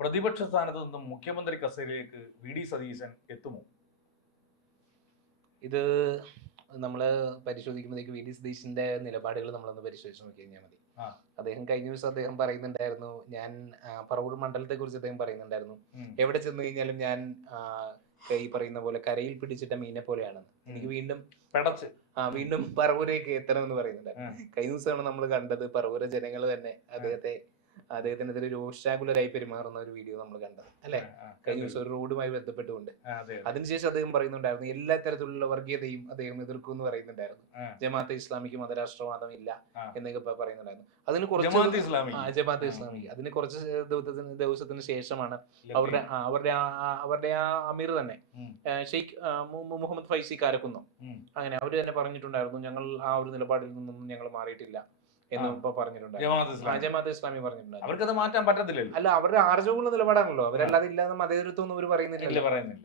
പ്രതിപക്ഷ സ്ഥാനത്ത് നിന്നും മുഖ്യമന്ത്രി കസേരയിലേക്ക് വി.ഡി. സതീശൻ എത്തുമോ? ഇത് നമ്മൾ പരിശോധിക്കുമ്പോഴേക്ക് വി.ഡി. സതീശന്റെ നിലപാടുകൾ നമ്മളൊന്ന് പരിശോധിച്ച് നോക്കി കഴിഞ്ഞാൽ മതി. അദ്ദേഹം കഴിഞ്ഞ ദിവസം അദ്ദേഹം പറയുന്നുണ്ടായിരുന്നു, ഞാൻ പറവൂർ മണ്ഡലത്തെ കുറിച്ച് അദ്ദേഹം പറയുന്നുണ്ടായിരുന്നു, എവിടെ ചെന്ന് കഴിഞ്ഞാലും ഞാൻ ഈ പറയുന്ന പോലെ കരയിൽ പിടിച്ചിട്ട മീനെ പോലെയാണെന്ന്. എനിക്ക് വീണ്ടും വീണ്ടും പറവൂരേക്ക് എത്തണമെന്ന് പറയുന്നുണ്ടായിരുന്നു. കഴിഞ്ഞ ദിവസമാണ് നമ്മൾ കണ്ടത് പറവൂര ജനങ്ങൾ തന്നെ അദ്ദേഹത്തിനെതിരെ രോഷാകുലരായി പെരുമാറുന്ന ഒരു വീഡിയോ നമ്മൾ കണ്ടത് അല്ലെ? കഴിഞ്ഞ ദിവസം ഒരു റോഡുമായി ബന്ധപ്പെട്ടുകൊണ്ട്. അതിനുശേഷം അദ്ദേഹം പറയുന്നുണ്ടായിരുന്നു എല്ലാ തരത്തിലുള്ള വർഗീയതയും അദ്ദേഹം എതിർക്കും എന്ന് പറയുന്നുണ്ടായിരുന്നു. ജമാഅത്തെ ഇസ്ലാമിക്ക് മതരാഷ്ട്രവാദം ഇല്ല എന്നൊക്കെ പറയുന്നുണ്ടായിരുന്നു. അതിന് കുറച്ച് ജമാഅത്തെ ഇസ്ലാമിക്ക് അതിന് കുറച്ച് ദിവസത്തിന് ശേഷമാണ് അവരുടെ ആ അമീർ തന്നെ ഷെയ്ഖ് മുഹമ്മദ് ഫൈസി കാരക്കുന്നോ അങ്ങനെ അവര് തന്നെ പറഞ്ഞിട്ടുണ്ടായിരുന്നു, ഞങ്ങൾ ആ ഒരു നിലപാടിൽ നിന്നും ഞങ്ങൾ മാറിയിട്ടില്ല എന്നും ഇപ്പൊ പറഞ്ഞിട്ടുണ്ടായിരുന്നു. ജമാഅത്തെ ഇസ്ലാമി പറഞ്ഞിട്ടുണ്ടായിരുന്നു. അവർക്കത് മാറ്റാൻ പറ്റത്തില്ലല്ലോ. അല്ല, അവരുടെ ആർജവുള്ള നിലപാടാണല്ലോ. അവരല്ലാതെ ഇല്ലാതെ മതേതരത്വം ഒന്നും അവർ പറയുന്നില്ല.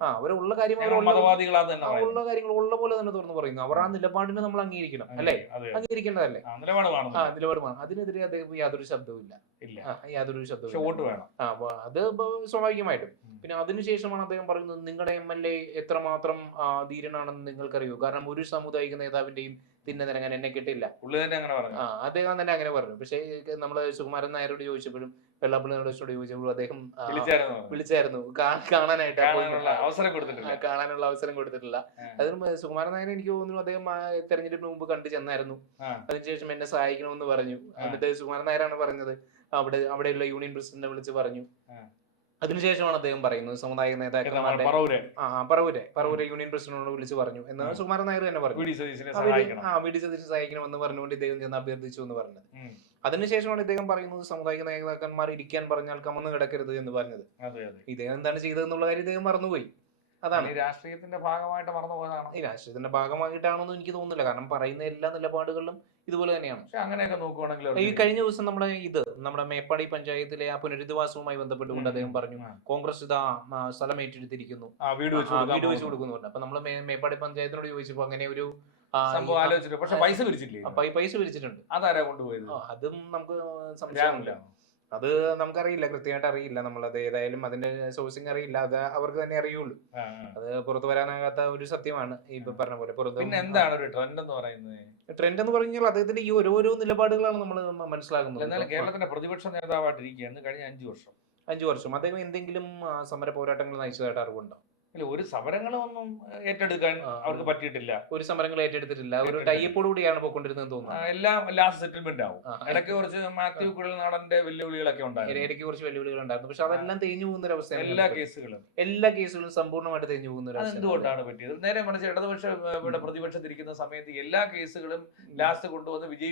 അവരുള്ള കാര്യങ്ങൾ ഉള്ള കാര്യങ്ങൾ ഉള്ള പോലെ തന്നെ തുറന്നു പറയുന്നു. അവർ ആ നിലപാടിനെ നമ്മൾ അംഗീകരിക്കണം അല്ലെ? അംഗീകരിക്കേണ്ടതല്ലേ? നിലപാട് വേണം. അതിനെതിരെ അദ്ദേഹം യാതൊരു ശബ്ദവും ഇല്ല. യാതൊരു ശബ്ദവും അത് സ്വാഭാവികമായിട്ടും. പിന്നെ അതിനുശേഷമാണ് അദ്ദേഹം പറയുന്നത്, നിങ്ങളുടെ MLA എത്രമാത്രം ധീരനാണെന്ന് നിങ്ങൾക്കറിയൂ. കാരണം ഒരു സാമുദായിക നേതാവിന്റെയും തിന്നനിറങ്ങാൻ എന്നെ കിട്ടില്ല. അദ്ദേഹം തന്നെ അങ്ങനെ പറഞ്ഞു. പക്ഷേ നമ്മള് സുകുമാരൻ നായരോട് ചോദിച്ചപ്പോഴും വെള്ളാപ്പള്ളിയോട് ചോദിച്ചപ്പോഴും അദ്ദേഹം വിളിച്ചായിരുന്നു കാണാനായിട്ട്. കാണാനുള്ള അവസരം കൊടുത്തിട്ടില്ല. അതിന് സുകുമാരൻ നായർ എനിക്ക് തോന്നുന്നു അദ്ദേഹം തെരഞ്ഞെടുപ്പിന് മുമ്പ് കണ്ടു ചെന്നായിരുന്നു. അതിനുശേഷം എന്നെ സഹായിക്കണമെന്ന് പറഞ്ഞു. എന്നിട്ട് സുകുമാരൻ നായരാണ് പറഞ്ഞത്, അവിടെയുള്ള യൂണിയൻ പ്രസിഡന്റിനെ വിളിച്ച് പറഞ്ഞു. അതിനുശേഷമാണ് അദ്ദേഹം പറയുന്നത് സമുദായിക നേതാക്കന്മാരുടെ പറവൂരെ യൂണിയൻ പ്രസിഡന്റിനോട് വിളിച്ചു പറഞ്ഞു എന്ന് സുകുമാരൻ നായർ തന്നെ പറഞ്ഞു. വി.ഡി. സതീശൻ സഹായിക്കണമെന്ന് പറഞ്ഞുകൊണ്ട് ഇദ്ദേഹം ചെന്ന് അഭ്യർത്ഥിച്ചു എന്ന് പറഞ്ഞത്. അതിനുശേഷമാണ് ഇദ്ദേഹം പറയുന്നത്, സമുദായിക നേതാക്കന്മാർ ഇരിക്കാൻ പറഞ്ഞാൽ കമന്ന് കിടക്കരുത് എന്ന് പറഞ്ഞത്. ഇദ്ദേഹം എന്താണ് ചെയ്തതെന്നുള്ള കാര്യം ഇദ്ദേഹം മറന്നുപോയി. അതാണ് രാഷ്ട്രീയത്തിന്റെ ഭാഗമായിട്ട് മറന്നുപോയതാണ്. ഈ രാഷ്ട്രീയത്തിന്റെ ഭാഗമായിട്ടാണെന്ന് എനിക്ക് തോന്നുന്നില്ല. കാരണം പറയുന്ന എല്ലാ നിലപാടുകളിലും ഇതുപോലെ തന്നെയാണ്. അങ്ങനെയൊക്കെ നോക്കുവാണെങ്കിൽ ഈ കഴിഞ്ഞ ദിവസം നമ്മുടെ മേപ്പാടി പഞ്ചായത്തിലെ ആ പുനരധിവാസവുമായി ബന്ധപ്പെട്ടുകൊണ്ട് അദ്ദേഹം പറഞ്ഞു, കോൺഗ്രസ് ഇതാ സ്ഥലം ഏറ്റെടുത്തിരിക്കുന്നു, വീട് വെച്ച് കൊടുക്കുന്നു. അപ്പൊ നമ്മള് മേപ്പാടി പഞ്ചായത്തിനോട് ചോദിച്ചപ്പോ അങ്ങനെ ഒരു പൈസ പിരിച്ചിട്ടുണ്ട്. അതാരാ കൊണ്ടുപോയത്? അതും നമുക്ക് സംശയമില്ല. അത് നമുക്കറിയില്ല, കൃത്യമായിട്ട് അറിയില്ല. നമ്മളത് ഏതായാലും അതിന്റെ സോഴ്സിങ് അറിയില്ല. അത് അവർക്ക് തന്നെ അറിയുള്ളൂ. അത് പുറത്തു വരാനാകാത്ത ഒരു സത്യമാണ്. ഇപ്പൊ പറഞ്ഞ പോലെ പിന്നെ എന്താണ് ഒരു ട്രെൻഡ് എന്ന് പറയുന്നത്? ട്രെൻഡ് എന്ന് പറഞ്ഞാൽ അദ്ദേഹത്തിന്റെ ഈ ഓരോരോ നിലപാടുകളാണ് നമ്മൾ മനസ്സിലാക്കുന്നത്. എന്നാലും കേരളത്തിന്റെ പ്രതിപക്ഷ നേതാവായിട്ടിരിക്കുകയാണ് കഴിഞ്ഞ 5 വർഷം അദ്ദേഹം എന്തെങ്കിലും സമര പോരാട്ടങ്ങൾ നയിച്ചതായിട്ട് അറിവുണ്ടോ? ഒരു സമരങ്ങളൊന്നും ഏറ്റെടുക്കാൻ അവർക്ക് പറ്റിയിട്ടില്ല. ഒരു സമരങ്ങൾ ഏറ്റെടുത്തിട്ടില്ല. ഒരു ടൈപ്പോട് കൂടിയാണ് പോയിക്കൊണ്ടിരുന്നത് തോന്നുന്നു. എല്ലാം ലാസ്റ്റ് സെറ്റിൽമെന്റ് ആവും. ഇടയ്ക്ക് കുറച്ച് മാത്യു കുഴൽനാടന്റെ വെല്ലുവിളികളൊക്കെ ഉണ്ടായിരുന്നു. ഇടയ്ക്ക് കുറച്ച് വെല്ലുവിളികൾ ഉണ്ടായിരുന്നു. പക്ഷെ അതെല്ലാം തേഞ്ഞു പോകുന്ന ഒരു അവസ്ഥയാണ്. എല്ലാ കേസുകളും സമ്പൂർണ്ണമായിട്ട് തേഞ്ഞു പോകുന്ന ഒരു അവസ്ഥ. എന്തുകൊണ്ടാണ് പറ്റിയത്? നേരെ മറിച്ച് ഇടതുപക്ഷ പ്രതിപക്ഷത്തിരിക്കുന്ന സമയത്ത് എല്ലാ കേസുകളും ലാസ്റ്റ് കൊണ്ടുവന്ന്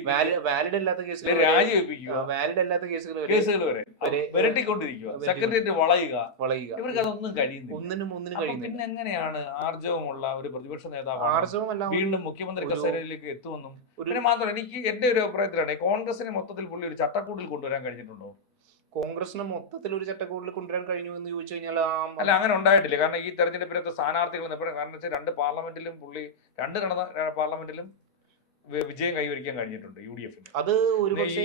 വാലിഡ് അല്ലാത്ത കേസുകൾ രാജിവെപ്പിക്കുക, വാലിഡ് അല്ലാത്ത കേസുകൾ വരെ വിരട്ടിക്കൊണ്ടിരിക്കുക, സെക്രട്ടേറിയറ്റ് വളയുക. ഇവർക്ക് അതൊന്നും കഴിയുന്നില്ല. ഒന്നിനും പിന്നെ എങ്ങനെയാണ് ആർജവമുള്ള ഒരു പ്രതിപക്ഷ നേതാവ് വീണ്ടും മുഖ്യമന്ത്രി കസേരയിലേക്ക് എത്തുമെന്നും? പിന്നെ മാത്രം എനിക്ക് എന്റെ ഒരു അഭിപ്രായത്തിലാണ്, കോൺഗ്രസിനെ മൊത്തത്തിൽ പുള്ളി ഒരു ചട്ടക്കൂടിൽ കൊണ്ടുവരാൻ കഴിഞ്ഞിട്ടുണ്ടോ? കോൺഗ്രസിന് മൊത്തത്തിൽ ഒരു ചട്ടക്കൂടിൽ കൊണ്ടുവരാൻ കഴിഞ്ഞു എന്ന് ചോദിച്ചു കഴിഞ്ഞാൽ അല്ല, അങ്ങനെ ഉണ്ടായിട്ടില്ല. കാരണം ഈ തെരഞ്ഞെടുപ്പിനകത്ത് സ്ഥാനാർത്ഥികൾ കാരണം വെച്ചാൽ 2 പാർലമെന്റിലും പുള്ളി 2 നടന്ന പാർലമെന്റിലും വിജയം കൈവരിക്കാൻ കഴിഞ്ഞിട്ടുണ്ട് UDF-ന്. അത്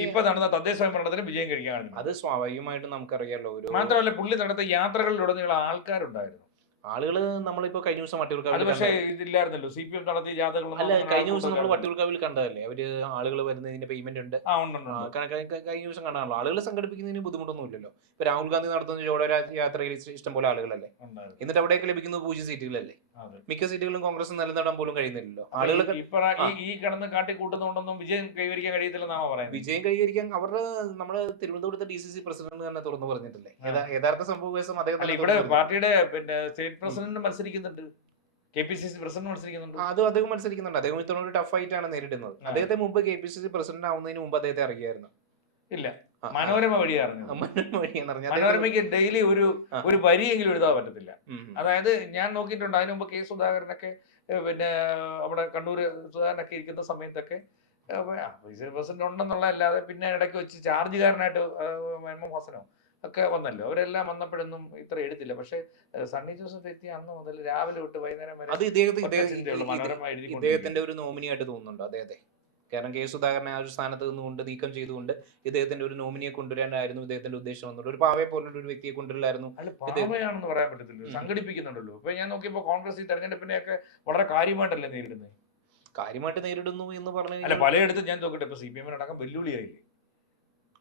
ഇപ്പൊ നടന്ന തദ്ദേശ സ്വയംഭരണത്തിലും വിജയം കഴിക്കാൻ കഴിഞ്ഞു. അത് സ്വാഭാവികമായിട്ടും നമുക്കറിയാലോ. മാത്രമല്ല പുള്ളി നടത്തിയ യാത്രകളിലുടനീളം ആൾക്കാരുണ്ടായിരുന്നു. ആളുകള് നമ്മളിപ്പോ കഴിഞ്ഞ ദിവസം വട്ടിയൂർക്കാവിൽ ഇതില്ലായിരുന്നല്ലോ, CPM നടത്തിയ ജാഥകൾ. അല്ല, കഴിഞ്ഞ ദിവസം നമ്മൾ വട്ടിയൂർക്കാവിൽ കണ്ടതല്ലേ? അവര് ആളുകൾ വരുന്നതിന്റെ പേയ്മെന്റ് ഉണ്ട്. കഴിഞ്ഞ ദിവസം കണ്ടാണല്ലോ. ആളുകൾ സംഘടിപ്പിക്കുന്നതിന് ബുദ്ധിമുട്ടൊന്നും ഇല്ലല്ലോ. ഇപ്പൊ രാഹുൽ ഗാന്ധി നടത്തുന്ന ജോഡോ യാത്രയിൽ ഇഷ്ടംപോലെ ആളുകളല്ലേ. എന്നിട്ട് അവിടേക്ക് ലഭിക്കുന്നത് 0 സീറ്റുകളല്ലേ. മിക്ക സീറ്റുകളും കോൺഗ്രസ് നിലനിർത്താൻ പോലും കഴിയുന്നില്ലല്ലോ. ആളുകൾ ഈ കിടന്ന് കാട്ടിക്കൂട്ടുന്നോണ്ടൊന്നും വിജയം കൈവരിക്കാൻ കഴിയത്തില്ലെന്നാണ് പറയുന്നത്. വിജയം കൈവരിക്കാൻ അവരുടെ നമ്മുടെ തിരുവനന്തപുരത്തെ DCC പ്രസിഡന്റ് തന്നെ തുറന്നു പറഞ്ഞിട്ടില്ലേ യഥാർത്ഥ സംഭവവികാസം അദ്ദേഹം. ഇവിടെ പാർട്ടിയുടെ സ്റ്റേറ്റ് പ്രസിഡന്റ് മത്സരിക്കുന്നുണ്ട്, KPCC പ്രസിഡന്റ് മത്സരിക്കുന്നുണ്ട്. അദ്ദേഹം മത്സരിക്കുന്നുണ്ട്. അദ്ദേഹം ഇത്തവണ ടഫ് ആയിട്ടാണ് നേരിടുന്നത്. അദ്ദേഹത്തെ മുമ്പ് KPCC പ്രസിഡന്റ് ആവുന്നതിന് മുമ്പ് അദ്ദേഹത്തെ അറിയായിരുന്നു. ഇല്ല, മനോരമ വഴിയാണ്. മനോരമയ്ക്ക് ഡെയിലി ഒരു വരിയെങ്കിലും എഴുതാൻ പറ്റത്തില്ല. അതായത് ഞാൻ നോക്കിയിട്ടുണ്ട്, അതിനു മുമ്പ് K സുധാകരനൊക്കെ പിന്നെ അവിടെ കണ്ണൂർ സുധാകരനൊക്കെ ഇരിക്കുന്ന സമയത്തൊക്കെ പ്രസിഡന്റ് ഉണ്ടെന്നുള്ള അല്ലാതെ പിന്നെ ഇടയ്ക്ക് വെച്ച് ചാർജുകാരനായിട്ട് എം ഹസനോ ഒക്കെ വന്നല്ലോ. അവരെല്ലാം വന്നപ്പോഴൊന്നും ഇത്ര എടുത്തില്ല. പക്ഷെ സണ്ണി ജോസഫ് എത്തിയ അന്ന് മുതൽ രാവിലെ തൊട്ട് വൈകുന്നേരം വരെ ഇദ്ദേഹത്തിന്റെ ഒരു നോമിനി ആയിട്ട് തോന്നുന്നുണ്ടോ അദ്ദേഹത്തെ? കാരണം കെ സുധാകരനെ ആ ഒരു സ്ഥാനത്ത് നിന്നുകൊണ്ട് നീക്കം ചെയ്തുകൊണ്ട് ഇദ്ദേഹത്തിന്റെ ഒരു നോമിനിയെ കൊണ്ടുവരാനായിരുന്നു ഇദ്ദേഹത്തിന്റെ ഉദ്ദേശം എന്നുള്ളത്. ഒരു പാവയെ പോലുള്ള ഒരു വ്യക്തിയെ കൊണ്ടുവരില്ലായിരുന്നു. പാവയാണെന്ന് പറയാൻ പറ്റത്തില്ല, സംഘടിപ്പിക്കുന്നുണ്ടല്ലോ. ഇപ്പൊ ഞാൻ നോക്കിയപ്പോ കോൺഗ്രസ് ഈ തെരഞ്ഞെടുപ്പിനെയൊക്കെ വളരെ കാര്യമായിട്ടല്ലേ നേരിടുന്നത്. കാര്യമായിട്ട് നേരിടുന്നു എന്ന് പറഞ്ഞു. അല്ല, പലയിടത്തും ഞാൻ നോക്കട്ടെ, ഇപ്പൊ CPM അടക്കം വെല്ലുവിളിയായില്ലേ.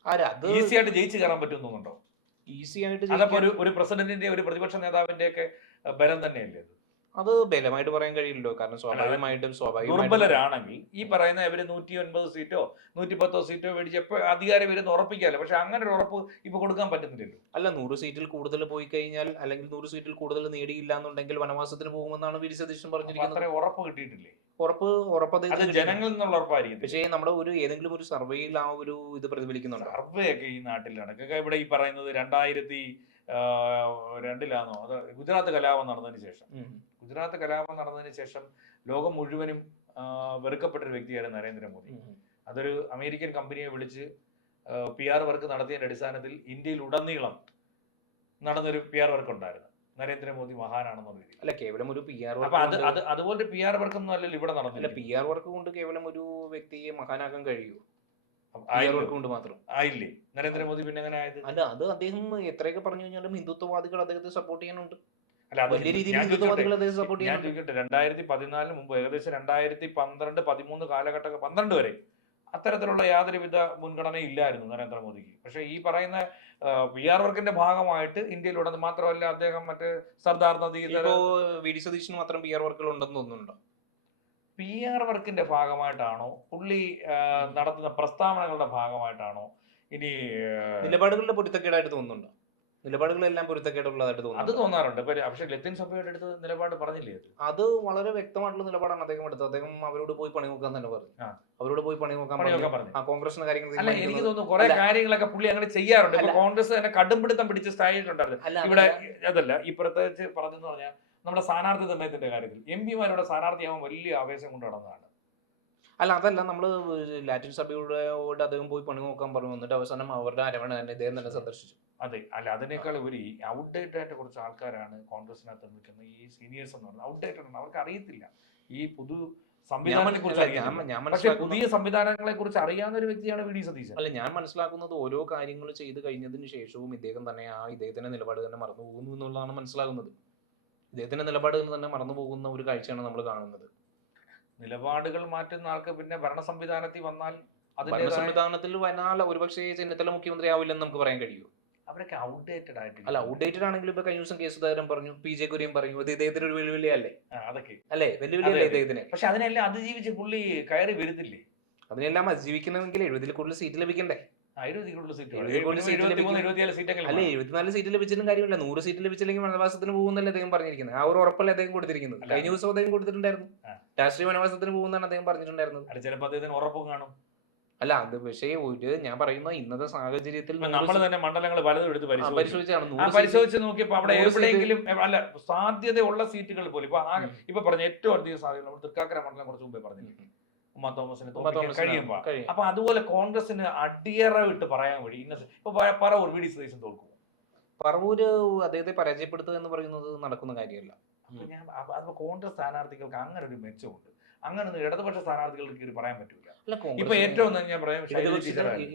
അത് ഈസി ആയിട്ട് ജയിച്ചു കയറാൻ പറ്റുന്നുണ്ടോ? ഈസി ആയിട്ട് അതപ്പോ ഒരു പ്രസിഡന്റിന്റെ ഒരു പ്രതിപക്ഷ നേതാവിന്റെ ഒക്കെ ബലം തന്നെയല്ലേ അത് ബലമായിട്ട് പറയാൻ കഴിയില്ലല്ലോ. കാരണം സ്വാഭാവികമായിട്ടും ദുർബലരാണെങ്കിൽ ഈ പറയുന്ന ഇവര് 109 സീറ്റോ 110 സീറ്റോ മേടിച്ച് എപ്പോ അധികാരം വരുന്ന ഉറപ്പിക്കാമല്ലോ. പക്ഷെ അങ്ങനെ ഒരു ഉറപ്പ് ഇപ്പൊ കൊടുക്കാൻ പറ്റുന്നില്ലല്ലോ. അല്ല, 100 സീറ്റിൽ കൂടുതൽ പോയി കഴിഞ്ഞാൽ അല്ലെങ്കിൽ 100 സീറ്റിൽ കൂടുതൽ നേടിയില്ല എന്നുണ്ടെങ്കിൽ വനവാസത്തിന് പോകുമെന്നാണ് വി ഡി സതീശൻ പറഞ്ഞിരിക്കുന്നത്. അത്രയും ഉറപ്പ് കിട്ടിയിട്ടില്ലേ? ഉറപ്പ് ജനങ്ങളിൽ നിന്നുള്ള ഉറപ്പായിരിക്കും. പക്ഷേ നമ്മുടെ ഏതെങ്കിലും ഒരു സർവേയിൽ ആ ഒരു ഇത് പ്രതിഫലിക്കുന്നുണ്ട്. സർവേ ഒക്കെ ഈ നാട്ടിൽ നടക്കുക. ഇവിടെ ഈ പറയുന്നത് 2002 അത് ഗുജറാത്ത് കലാപം നടന്നതിന് ശേഷം ലോകം മുഴുവനും വെറുക്കപ്പെട്ടൊരു വ്യക്തിയായിരുന്നു നരേന്ദ്രമോദി. അതൊരു അമേരിക്കൻ കമ്പനിയെ വിളിച്ച് PR വർക്ക് നടത്തിയതിന്റെ അടിസ്ഥാനത്തിൽ ഇന്ത്യയിൽ ഉടനീളം നടന്നൊരു PR വർക്ക് ഉണ്ടായിരുന്നു. നരേന്ദ്രമോദി മഹാനാണെന്നുള്ള രീതി. അല്ല, കേവലം ഒരു PR അതുപോലെ PR വർക്ക് ഒന്നും അല്ലല്ലോ ഇവിടെ നടന്നില്ല. PR വർക്ക് കൊണ്ട് കേവലം ഒരു വ്യക്തിയെ മഹാനാക്കാൻ കഴിയുമോ? കൊണ്ട് മാത്രം ആയില്ലേ നരേന്ദ്രമോദി? പിന്നെ അങ്ങനെ ആയത്? അല്ല, അത് അദ്ദേഹം എത്രയൊക്കെ പറഞ്ഞു കഴിഞ്ഞാലും ഹിന്ദുത്വവാദികൾ അദ്ദേഹത്തെ സപ്പോർട്ട് ചെയ്യാനുണ്ട്. അല്ല, വലിയ രീതിയിൽ ഹിന്ദുത്വവാദികൾ അദ്ദേഹത്തെ സപ്പോർട്ട് ചെയ്യാൻ. 2014 മുമ്പ് ഏകദേശം 2012, 13 കാലഘട്ടം 12 വരെ അത്തരത്തിലുള്ള യാതൊരുവിധ മുൻഗണന ഇല്ലായിരുന്നു നരേന്ദ്രമോദിക്ക്. പക്ഷെ ഈ പറയുന്ന PR വർക്കിന്റെ ഭാഗമായിട്ട് ഇന്ത്യയിലുള്ളത് മാത്രമല്ല, അദ്ദേഹം മറ്റേ സർദാർ നദി വി ഡി സതീശന് മാത്രം PR വർക്കുകൾ ഉണ്ടെന്ന് തോന്നുന്നുണ്ടോ? PR വർക്കിന്റെ ഭാഗമായിട്ടാണോ, പുള്ളി നടത്തുന്ന പ്രസ്താവനകളുടെ ഭാഗമായിട്ടാണോ, ഇനി നിലപാടുകളുടെ പൊരുത്തക്കേടായിട്ട് തോന്നുന്നുണ്ടോ? നിലപാടുകളെല്ലാം പൊരുത്തക്കേടുള്ളതായിട്ട് തോന്നുന്നു. അത് തോന്നാറുണ്ട്. പക്ഷെ ലത്തീൻ സഭയുടെ അടുത്ത് നിലപാട് പറഞ്ഞില്ലേ? അത് വളരെ വ്യക്തമായിട്ടുള്ള നിലപാടാണ് അദ്ദേഹം എടുത്തത്. അദ്ദേഹം അവരോട് പോയി പണി നോക്കാൻ തന്നെ പറഞ്ഞു. അവരോട് പോയി പണി നോക്കാൻ പറഞ്ഞു. കോൺഗ്രസിന്റെ കാര്യങ്ങൾ എനിക്ക് തോന്നുന്നു കുറെ കാര്യങ്ങളൊക്കെ പുള്ളി അങ്ങനെ ചെയ്യാറുണ്ട്. കോൺഗ്രസ് തന്നെ കടുംപിടുത്തം പിടിച്ച് സ്ഥായിട്ടുണ്ടായിരുന്നു. ഇവിടെ അതല്ല, ഈ പ്രത്യേകിച്ച് പറഞ്ഞെന്ന് പറഞ്ഞാൽ നമ്മുടെ സ്ഥാനാർത്ഥി നിർണയത്തിന്റെ കാര്യത്തിൽ MP-മാരുടെ സ്ഥാനാർത്ഥിയാവാൻ വലിയ ആവേശം കൊണ്ട് നടന്നതാണ്. അല്ല, അതല്ല, നമ്മള് ലാറ്റിൻ സഭയോട് അദ്ദേഹം പോയി പണി നോക്കാൻ പറഞ്ഞു. എന്നിട്ട് അവസാനം അവരുടെ അരവണ തന്നെ ഇദ്ദേഹം തന്നെ സന്ദർശിച്ചു. അതെ, അല്ല, അതിനേക്കാൾ ഉപരി ഔട്ട്ഡേറ്റഡ് ആയിട്ട് കുറച്ച് ആൾക്കാരാണ് കോൺഗ്രസിനകത്ത് നിൽക്കുന്ന ഈ സീനിയേഴ്സ് എന്ന് പറയുന്നത്. ഔട്ട്ഡേറ്റഡ് ആണ്, അവർക്ക് അറിയത്തില്ല ഈ പുതു സംവിധാനത്തെ കുറിച്ച്. പക്ഷേ പുതിയ സംവിധാനങ്ങളെ കുറിച്ച് അറിയാവുന്ന ഒരു വ്യക്തിയാണ് വി ഡി സതീശൻ. അല്ല, ഞാൻ മനസ്സിലാക്കുന്നത് ഓരോ കാര്യങ്ങൾ ചെയ്ത് കഴിഞ്ഞതിന് ശേഷവും ഇദ്ദേഹം തന്നെ ഇദ്ദേഹത്തിന്റെ നിലപാട് തന്നെ മറന്നു പോകുന്നു എന്നുള്ളതാണ് മനസ്സിലാകുന്നത്. ഇദ്ദേഹത്തിന്റെ നിലപാടുകൾ തന്നെ മറന്നു പോകുന്ന ഒരു കാഴ്ചയാണ് നമ്മൾ കാണുന്നത്. നിലപാടുകൾ മാറ്റുന്ന ആൾക്ക് പിന്നെ ഭരണ സംവിധാനത്തിൽ വന്നാൽ ഒരുപക്ഷെ ചെന്നിത്തല മുഖ്യമന്ത്രി ആവില്ലെന്ന് നമുക്ക് പറയാൻ കഴിയുമോ? അവരൊക്കെ ഔട്ട്ഡേറ്റഡ് ആയിട്ട്. അല്ല, ഔട്ട്ഡേറ്റഡ് ആണെങ്കിലും ഇപ്പൊ കഴിഞ്ഞ ദിവസം കെ സുധാകരൻ പറഞ്ഞു, PJ കുര്യൻ പറഞ്ഞു, അത് ഇദ്ദേഹത്തിന് ഒരു വെല്ലുവിളിയല്ലേ? അതൊക്കെ അല്ലേ, വെല്ലുവിളിയല്ലേ ഇദ്ദേഹത്തിന്? പക്ഷെ അതിനെല്ലാം അതിജീവിച്ച് പുള്ളി കയറി വരുന്നില്ലേ? അതിനെല്ലാം അതിജീവിക്കണമെങ്കിൽ 70 കൂടുതൽ സീറ്റ് ലഭിക്കണ്ടേ? 74 സീറ്റ് ലഭിച്ചിട്ടും കാര്യമില്ല. 100 സീറ്റ് ലഭിച്ചില്ലെങ്കിൽ വനവാസത്തിന് പോകുന്നല്ലേ അദ്ദേഹം പറഞ്ഞിരിക്കുന്നത്. ആ ഒരു ഉറപ്പല്ലേ അദ്ദേഹം കൊടുത്തിരിക്കുന്നത്. കഴിഞ്ഞ ദിവസം അദ്ദേഹം കൊടുത്തിട്ടുണ്ടായിരുന്നു, രാഷ്ട്രീയ വനവാസത്തിന് പോകുന്നതാണ് അദ്ദേഹം പറഞ്ഞിട്ടുണ്ടായിരുന്നത്. ചിലപ്പോൾ അദ്ദേഹത്തിന് ഉറപ്പും കാണും. അല്ല, അത് പക്ഷേ ഞാൻ പറയുന്ന ഇന്നത്തെ സാഹചര്യത്തിൽ നമ്മൾ തന്നെ മണ്ഡലങ്ങൾ പലതും എടുത്ത് പരിശോധിച്ച് നോക്കിയപ്പോൾ അവിടെ എവിടെയെങ്കിലും അല്ല സാധ്യതയുള്ള സീറ്റുകൾ പോലും ഇപ്പൊ പറഞ്ഞ ഏറ്റവും അധികം സാധ്യത തൃക്കാക്കര മണ്ഡലം കുറച്ച് മുമ്പേ പറഞ്ഞിരിക്കും, ഉമ്മ തോമസിന് കഴിയുമ്പോ. അപ്പൊ അതുപോലെ കോൺഗ്രസിന് അടിയറവിട്ട് പറയാൻ വഴി ഇപ്പൊ പറവൂർ വി ഡി സതീശൻ തോൽക്കും. പറവൂര് അദ്ദേഹത്തെ പരാജയപ്പെടുത്തുക എന്ന് പറയുന്നത് നടക്കുന്ന കാര്യമല്ല. അപ്പൊ കോൺഗ്രസ് സ്ഥാനാർത്ഥികൾക്ക് അങ്ങനെ ഒരു മെച്ചമുണ്ട്. അങ്ങനെ ഇടതുപക്ഷ സ്ഥാനാർത്ഥികൾക്ക് പറയാൻ പറ്റൂല. ഇപ്പൊ ഏറ്റവും ഞാൻ പറയാം,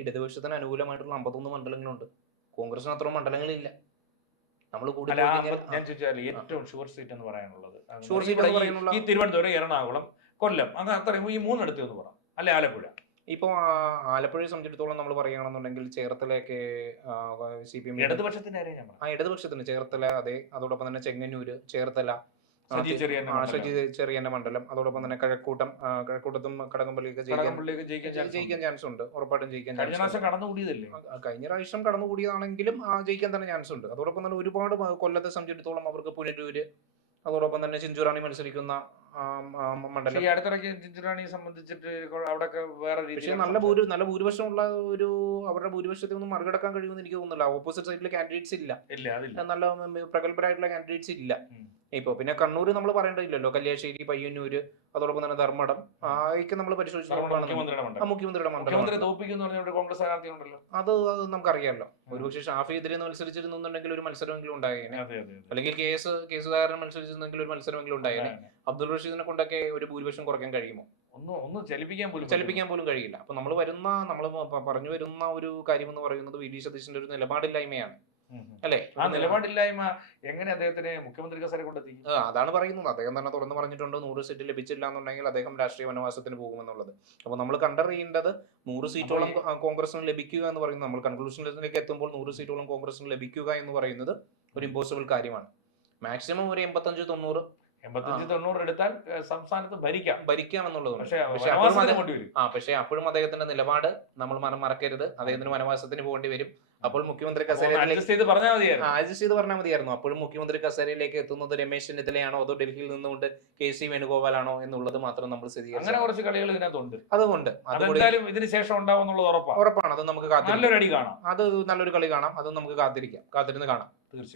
ഇടതുപക്ഷത്തിന് അനുകൂലമായിട്ടുള്ള 51 മണ്ഡലങ്ങളുണ്ട്. കോൺഗ്രസിന് അത്ര മണ്ഡലങ്ങളില്ല. നമ്മൾ ഞാൻ ചോദിച്ചാൽ ഏറ്റവും ഷുവർ സീറ്റ് എന്ന് പറയാനുള്ളത് ഈ തിരുവനന്തപുരം, എറണാകുളം, കൊല്ലം, അങ്ങനെ അത്രയും ഈ 3 എടുത്ത് എന്ന് പറയാം. അല്ലെ ആലപ്പുഴ. ഇപ്പൊ ആലപ്പുഴയെ സംബന്ധിച്ചിടത്തോളം നമ്മൾ പറയുകയാണെന്നുണ്ടെങ്കിൽ ചേർത്തലയൊക്കെ CPM ഇടതുപക്ഷത്തിന് ചേർത്തല, അതെ. അതോടൊപ്പം തന്നെ ചെങ്ങന്നൂര്, ചേർത്തല, ചെറിയന്റെ മണ്ഡലം, അതോടൊപ്പം തന്നെ കഴക്കൂട്ടത്തും കടകംപള്ളിയൊക്കെ ജയിക്കാൻ ചാൻസ് ഉണ്ട്. ഉറപ്പായിട്ടും ജയിക്കാൻ ചാൻസ്. കഴിഞ്ഞ പ്രാവശ്യം കടന്നുകൂടിയതാണെങ്കിലും ജയിക്കാൻ തന്നെ ചാൻസ് ഉണ്ട്. അതോടൊപ്പം തന്നെ ഒരുപാട് കൊല്ലത്തെ സംബന്ധിച്ചിടത്തോളം അവർക്ക് പുനലൂര്, അതോടൊപ്പം തന്നെ ചിഞ്ചുറാണി മത്സരിക്കുന്ന മണ്ഡലം. ചിഞ്ചുറാണിയെ സംബന്ധിച്ചിട്ട് അവിടെ പക്ഷേ നല്ല ഭൂരിപക്ഷമുള്ള ഒരു അവരുടെ ഭൂരിപക്ഷത്തെ ഒന്നും മറികടക്കാൻ കഴിയുമെന്ന് എനിക്ക് തോന്നുന്നില്ല. ഓപ്പോസിറ്റ് സൈഡിലെ കാൻഡിഡേറ്റ്സ് ഇല്ല, നല്ല പ്രഗത്ഭരായിട്ടുള്ള കാൻഡിഡേറ്റ്സ് ഇല്ല. ഇപ്പൊ പിന്നെ കണ്ണൂര് നമ്മൾ പറയേണ്ടതില്ലല്ലോ, കല്യാശ്ശേരി, പയ്യന്നൂര്, അതോടൊപ്പം തന്നെ ധർമ്മടം, ആയിക്കെ നമ്മൾ പരിശോധിച്ചു മുഖ്യമന്ത്രിയുടെ മണ്ഡലം. അത് നമുക്കറിയാമല്ലോ. ഒരുപക്ഷെ ഷാഫി എതിരെ മത്സരിച്ചിരുന്നുണ്ടെങ്കിൽ ഒരു മത്സരമെങ്കിലും ഉണ്ടായേനെ, അല്ലെങ്കിൽ കെ സുധാകരൻ മത്സരിച്ചിരുന്നെങ്കിൽ ഒരു മത്സരമെങ്കിലും ഉണ്ടായേനെ. അബ്ദുൾ റഷീദിനെ കൊണ്ടൊക്കെ ഒരു ഭൂരിപക്ഷം കുറയ്ക്കാൻ കഴിയുമോ? ഒന്നും ചലിപ്പിക്കാൻ പോലും കഴിയില്ല. അപ്പൊ നമ്മൾ പറഞ്ഞു വരുന്ന ഒരു കാര്യം എന്ന് പറയുന്നത് വി ഡി സതീശന്റെ ഒരു നിലപാടില്ലായ്മയാണ്, അല്ലെ? ആ നിലപാടില്ലായ്മ എങ്ങനെ അദ്ദേഹത്തിന് മുഖ്യമന്ത്രി കസേര കൊണ്ടെത്തി? അതാണ് പറയുന്നത്. അദ്ദേഹം തന്നെ തുറന്നു പറഞ്ഞിട്ടുണ്ട് 100 സീറ്റ് ലഭിച്ചില്ല എന്നുണ്ടെങ്കിൽ അദ്ദേഹം രാഷ്ട്രീയ വനവാസത്തിന് പോകുമെന്നുള്ളത്. അപ്പൊ നമ്മൾ കണ്ടറിയേണ്ടത് 100 സീറ്റോളം കോൺഗ്രസിന് ലഭിക്കുക എന്ന് പറയുന്നത്, നമ്മൾ കൺക്ലൂഷനിലേക്ക് എത്തുമ്പോൾ 100 സീറ്റോളം കോൺഗ്രസിന് ലഭിക്കുക എന്ന് പറയുന്നത് ഒരു ഇമ്പോസിബിൾ കാര്യമാണ്. മാക്സിമം ഒരു 85-90 എടുത്താൽ സംസ്ഥാനത്ത് ഭരിക്കാം എന്നുള്ളത്. പക്ഷേ അപ്പോഴും അദ്ദേഹത്തിന്റെ നിലപാട് നമ്മൾ മറക്കരുത്. അദ്ദേഹത്തിന് വനവാസത്തിന് പോകേണ്ടി വരും. അപ്പോൾ മുഖ്യമന്ത്രി കസേരയിലേക്ക് അഡ്ജസ്റ്റ് ചെയ്ത് പറഞ്ഞാൽ മതിയായിരുന്നു. അപ്പോഴും മുഖ്യമന്ത്രി കസേരയിലേക്ക് എത്തുന്നത് രമേശ് ചെന്നിത്തലയാണോ അതോ ഡൽഹിയിൽ നിന്നുകൊണ്ട് KC വേണുഗോപാലാണോ എന്നുള്ളത് മാത്രം നമ്മൾ സ്ഥിരീകരിച്ചു. അങ്ങനെ കുറച്ച് കളികൾ ഇതിനകത്തുണ്ട്. അതുകൊണ്ട് ഇതിന് ശേഷം ഉണ്ടാവുന്നുള്ളത് ഉറപ്പാണ്. അത് നമുക്ക് നല്ലൊരു അടി കാണാം. അത് നല്ലൊരു കളി കാണാം. അത് നമുക്ക് കാത്തിരുന്ന് കാണാം. തീർച്ചയായും.